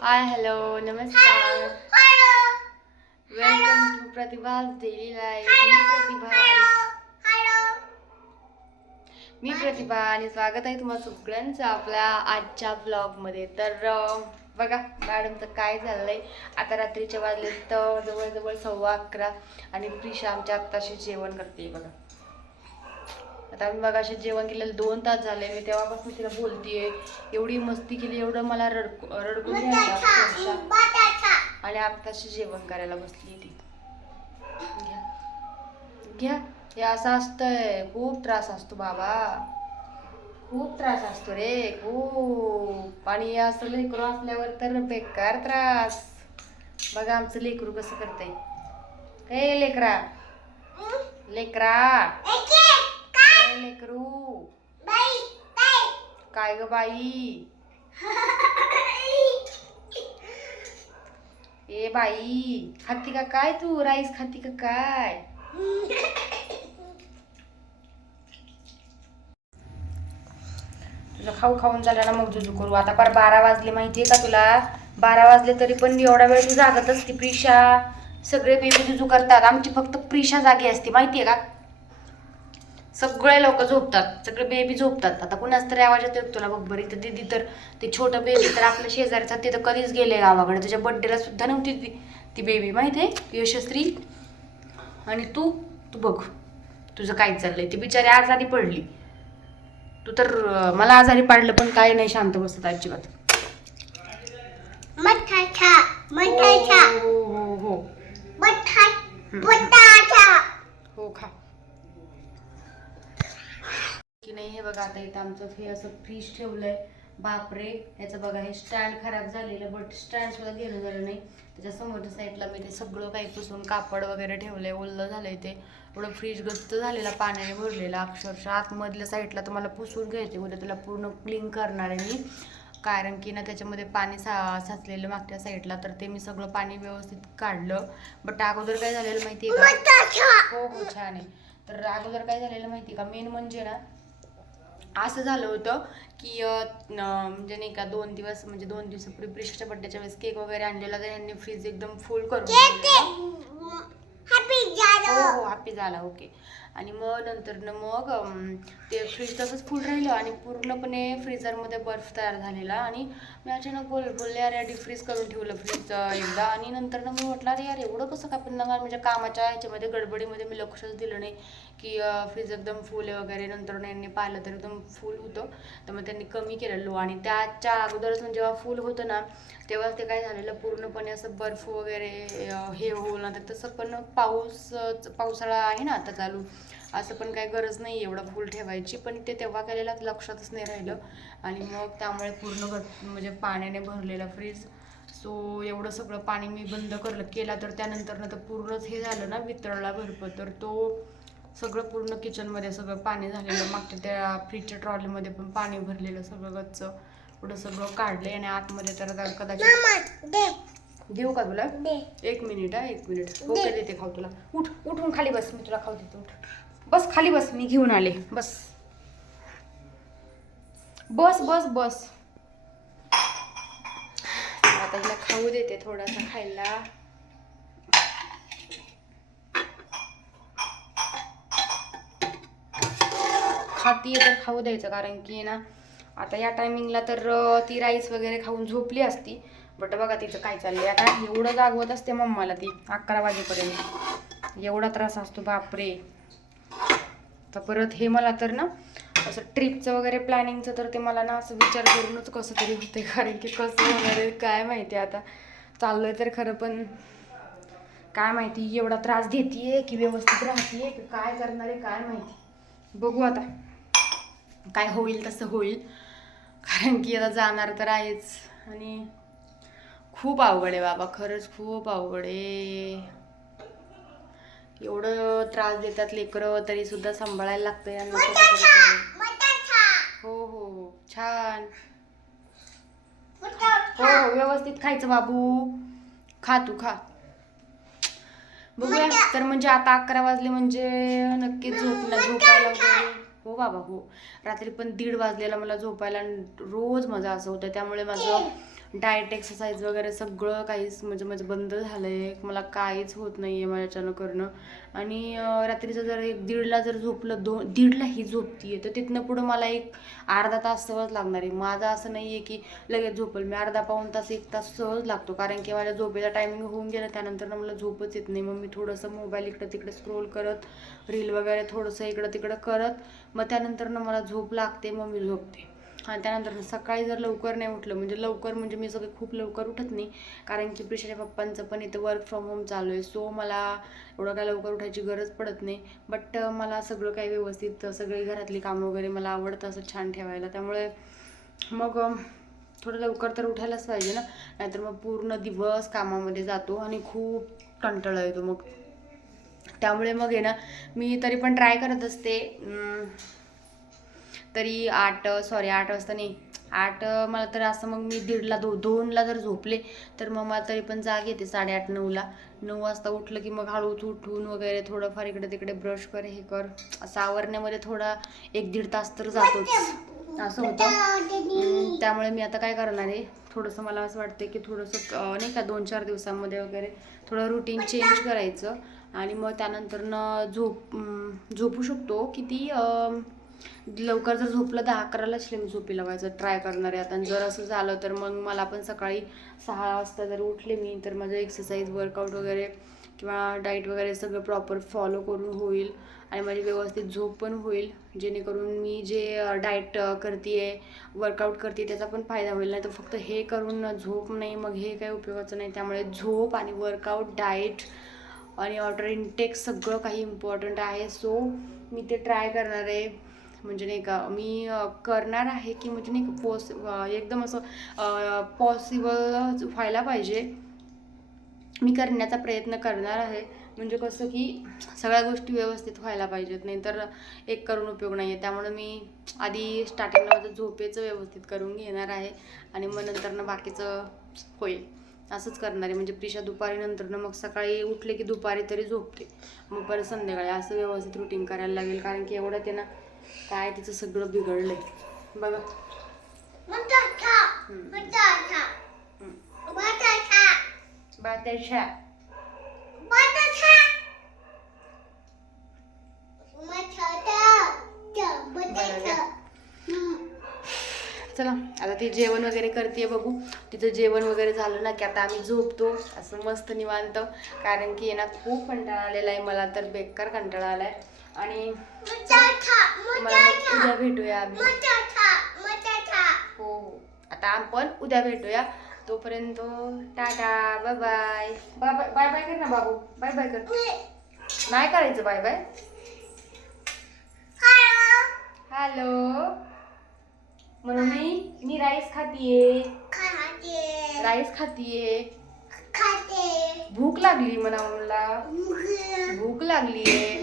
हाय hello नमस्कार. Welcome to Pratibha daily life मी प्रतिभा मी प्रतिभा आणि स्वागत आहे तुम्हा सगळ्यांचं आपल्या आजच्या ब्लॉगमध्ये तर बघा मॅडमचं काय झालंय? आता रात्रीच्या वाजले तर जवळजवळ सव्वा अकरा आणि प्रिशा आमच्या आत्ताशी जेवण करते बघा. आता आम्ही मगाशी जेवण केलेलं दोन तास झाले मी तेव्हापासून तिला बोलतीये एवढी मस्ती केली एवढं मला रडकू रडकून. आणि आत्ताशी जेवण करायला बसली ती. घ्या. घ्या. हे असं असतंय. खूप त्रास असतो बाबा. खूप त्रास असतो रे खूप. आणि असं लेकरू असल्यावर तर बेकार त्रास. बघा आमचं लेकरू कसं करतंय. हे? लेकरा. लेकरा लेकरू काय ग बाई? ए बाई खाती का काय तू? राईस खाती का काय? तुझं खाऊ खाऊन झालं ना मग जुजू करू. आता पार बारा वाजले माहितीये का तुला? बारा वाजले तरी पण एवढा वेळ तू जागत असते प्रिशा. सगळे बेबी जुजू करतात. आमची फक्त प्रिशा जागी असते माहितीये का? सगळे लोक झोपतात. सगळे बेबी झोपतात. आता कुणाच तरी आवाज येतो तुला. बघ बरी तर दिदी तर ते छोटं बेबी तर आपल्या शेजारचा ते तर कधीच गेले गावाकडे. तुझ्या बड्डेला सुद्धा नव्हती ती. ती बेबी माहिती आहे? यशस्वी. आणि तू तू बघ. तुझं काय चाललंय? ती बिचारी आजारी पडली. तू तर मला आजारी पाडलं पण काय नाही शांत बसत अजिबात. हो हो हो. हो खा. नाही हे बघा आता इथं आमचं हे असं फ्रीज ठेवलंय. बापरे याचं बघा हे स्टँड खराब झालेलं बट स्टँड सुद्धा गेलं झालं नाही. त्याच्या समोरच्या साईडला मी ते सगळं काही पुसून कापड वगैरे ठेवलंय ओलं झालंय ते. एवढं फ्रीज गच्च झालेला पाण्याने भरलेला अक्षरशः. आतमधल्या साईडला तर मला पुसून घ्यायचे उद्या त्याला पूर्ण क्लीन करणार आहे मी. कारण की ना त्याच्यामध्ये पाणी सा साचलेलं मागच्या साईडला तर ते मी सगळं पाणी व्यवस्थित काढलं. बट अगोदर काय झालेलं माहिती आहे का हो हो छान आहे. तर अगोदर काय झालेलं माहिती आहे का? मेन म्हणजे ना असं झालं होतं की म्हणजे नाही का दोन दिवस म्हणजे दोन दिवसापूर्वी प्रिशाच्या बड्डेच्या वेळेस केक वगैरे आणलेला तर यांनी फ्रीज एकदम फुल करून ठेवलेलं. हो हो हॅपी झाला ओके आणि मग नंतर मग ते फ्रीज तसंच फुल राहिलं आणि पूर्णपणे फ्रीजरमध्ये बर्फ तयार झालेला आणि मी अचानक बोल बोलले अरे डिफ्रीज करून ठेवलं फ्रीज एकदा. आणि नंतर मी म्हटलं अरे यार एवढं कसं काय पण म्हणजे कामाच्या ह्याच्यामध्ये गडबडीमध्ये मी लक्षच दिलं नाही की फ्रीज एकदम फुल आहे वगैरे. नंतर यांनी पाहिलं तर एकदम फुल होतं. तर मग त्यांनी कमी केलं लो आणि त्याच्या अगोदरच म्हणजे जेव्हा फुल होतं ना तेव्हा ते काय झालेलं पूर्णपणे असं बर्फ वगैरे हे होऊन आता तसं पण पाऊस पावसाळा आहे ना आता चालू. असं पण काही गरज नाही एवढं फुल ठेवायची पण ते तेव्हा केलेलं लक्षातच नाही राहिलं. आणि मग त्यामुळे पूर्ण भर म्हणजे पाण्याने भरलेलं फ्रीज सो एवढं सगळं पाणी मी बंद करलं केला तर त्यानंतर तर पूर्णच हे झालं ना वितळला भरपूर तर तो सगळं पूर्ण किचनमध्ये सगळं पाणी झालेलं मागच्या त्या फ्रीजच्या ट्रॉलीमध्ये पण पाणी भरलेलं सगळं गच्च. एवढं सगळं काढलंय आणि आतमध्ये तर कदाचित देऊ का तुला? एक मिनिट हा एक मिनिट. काय देते खाऊ तुला. उठ उठून खाली बस. मी तुला खाऊ देते उठ. बस खाली बस. मी घेऊन आले. बस. बस बस बस. आता हिला खाऊ देते थोडासा खायला. खाती तर खाऊ द्यायचं कारण की ना आता या टायमिंगला तर ती राईस वगैरे खाऊन झोपली असती. बट बघा तिचं काय चाललंय. आता एवढं जागवत असते मम्माला ती अकरा वाजेपर्यंत. एवढा त्रास असतो बापरे. तर परत हे मला तर ना असं ट्रिपचं वगैरे प्लॅनिंगचं तर ते मला ना असं विचार करूनच कसं तरी होते कारण की कसं होणार आहे काय माहिती आता. चाललंय तर खरं पण काय माहिती एवढा त्रास देतीये की व्यवस्थित राहतीये की काय करणार आहे काय माहिती. बघू आता. काय होईल तसं होईल. कारण की आता जाणार तर आहेच. आणि खूप अवघड आहे बाबा खरंच खूप अवघड आहे. एवढं त्रास देतात लेकरं तरी सुद्धा सांभाळायला लागतं यांना. हो हो हो. छान. हो हो व्यवस्थित खायचं बाबू. खा तू खा. बघूया तर म्हणजे आता अकरा वाजले म्हणजे नक्कीच झोप झोपायला वगैरे. हो बाबा हो. रात्री पण दीड वाजलेला मला झोपायला रोज मजा असं होतं. त्यामुळे माझं डाएट एक्सरसाइज वगैरे सगळं काहीच म्हणजे म्हणजे बंद झालं आहे मला काहीच होत नाही आहे माझ्याच्यानं करणं. आणि रात्रीचं जर एक दीडला जर झोपलं दोन दीडलाही झोपती आहे तर तिथनं पुढं मला एक अर्धा तास सहज लागणार आहे. माझं असं नाही आहे की लगेच झोपल. मी अर्धा पाऊण तास एक तास सहज लागतो. कारण की माझ्या झोपेचा टायमिंग होऊन गेला त्यानंतर मला झोपच येत नाही. मग मी थोडंसं मोबाईल इकडं तिकडे स्क्रोल करत रील वगैरे थोडंसं इकडं तिकडं करत मग त्यानंतर मला झोप लागते मग मी झोपते. आणि त्यानंतर सकाळी जर लवकर नाही उठलं म्हणजे लवकर म्हणजे मी सगळे खूप लवकर उठत नाही. कारण की प्रिशाच्या पप्पांचं पण इथं वर्क फ्रॉम होम चालू आहे. सो मला एवढं काय लवकर उठायची गरज पडत नाही. बट मला सगळं काही व्यवस्थित सगळी घरातली कामं वगैरे मला आवडतं असं छान ठेवायला. त्यामुळे मग थोडं लवकर तर उठायलाच पाहिजे ना? नाहीतर मग पूर्ण दिवस कामामध्ये जातो आणि खूप कंटाळा येतो मग. त्यामुळे मग आहे ना मी तरी पण ट्राय करत असते. तरी आठ सॉरी आठ वाजता नाही. आठ मला तर असं मग मी दीडला दो दोनला जर झोपले तर मग मला तरी पण जाग येते साडेआठ नऊला. नऊ वाजता उठलं की मग हळूच उठून वगैरे थोडंफार इकडे तिकडे ब्रश कर हे कर. असं आवरण्यामध्ये थोडा एक दीड तास तर जातोच. असं होतं. त्यामुळे मी आता काय करणार आहे? थोडंसं मला असं वाटतं की थोडंसं नाही का दोन चार दिवसांमध्ये वगैरे थोडं रुटीन चेंज करायचं. आणि मग त्यानंतरनं झोप झोपू शकतो किती अं, लवकर जर झोपलं तर अकरालाच मी झोपी लावायचं ट्राय करणार आहे आता. आणि जर असं झालं तर मग मला पण सकाळी सहा वाजता जर उठले मी तर माझं एक्सरसाइज वर्कआउट वगैरे किंवा डाईट वगैरे सगळं प्रॉपर फॉलो करून होईल. आणि माझी व्यवस्थित झोप पण होईल. जेणेकरून मी जे डाएट करते आहे वर्कआउट करते त्याचा पण फायदा होईल. नाही तर फक्त हे करून झोप नाही मग हे काही उपयोगाचं नाही. त्यामुळे झोप आणि वर्कआउट डाएट आणि वॉटर इनटेक सगळं काही इम्पॉर्टंट आहे. सो मी ते ट्राय करणार आहे. म्हणजे नाही का मी करणार आहे की म्हणजे नाही का पोस एकदम असं पॉसिबल व्हायला पाहिजे. मी करण्याचा प्रयत्न करणार आहे. म्हणजे कसं की सगळ्या गोष्टी व्यवस्थित व्हायला पाहिजेत. नाही तर एक करून उपयोग नाही आहे त्यामुळे मी आधी स्टार्टिंगला माझं झोपेचं व्यवस्थित करून घेणार आहे. आणि मग नंतरनं बाकीचं होईल. असंच करणार आहे. म्हणजे प्रिशा दुपारी नंतरनं मग सकाळी उठले की दुपारी तरी झोपते. मग परत संध्याकाळी असं व्यवस्थित रुटीन करायला लागेल. कारण की एवढं ते ना काय तिचं सगळं बिघडलंय. बघा. बाताशा चला आता ती जेवण वगैरे करते बघू. तिचं जेवण वगैरे झालं ना की आता आम्ही झोपतो. असं मस्त निवांत. कारण की आहे ना खूप कंटाळा आलेला आहे मला तर बेकार कंटाळा आलाय. आणि तुम्हाला मग उद्या भेटूया आम्ही. हो हो. आता आपण उद्या भेटूया. तोपर्यंत tata. Bye bye bye bye bye bye कर ना बाबू. बाय बाय कर. नाही करायचं बाय बाय हॅलो म्हणून मी मी राईस खातीये. राईस खातीये. भूक लागली म्हणा मला. भूक. लागलीये.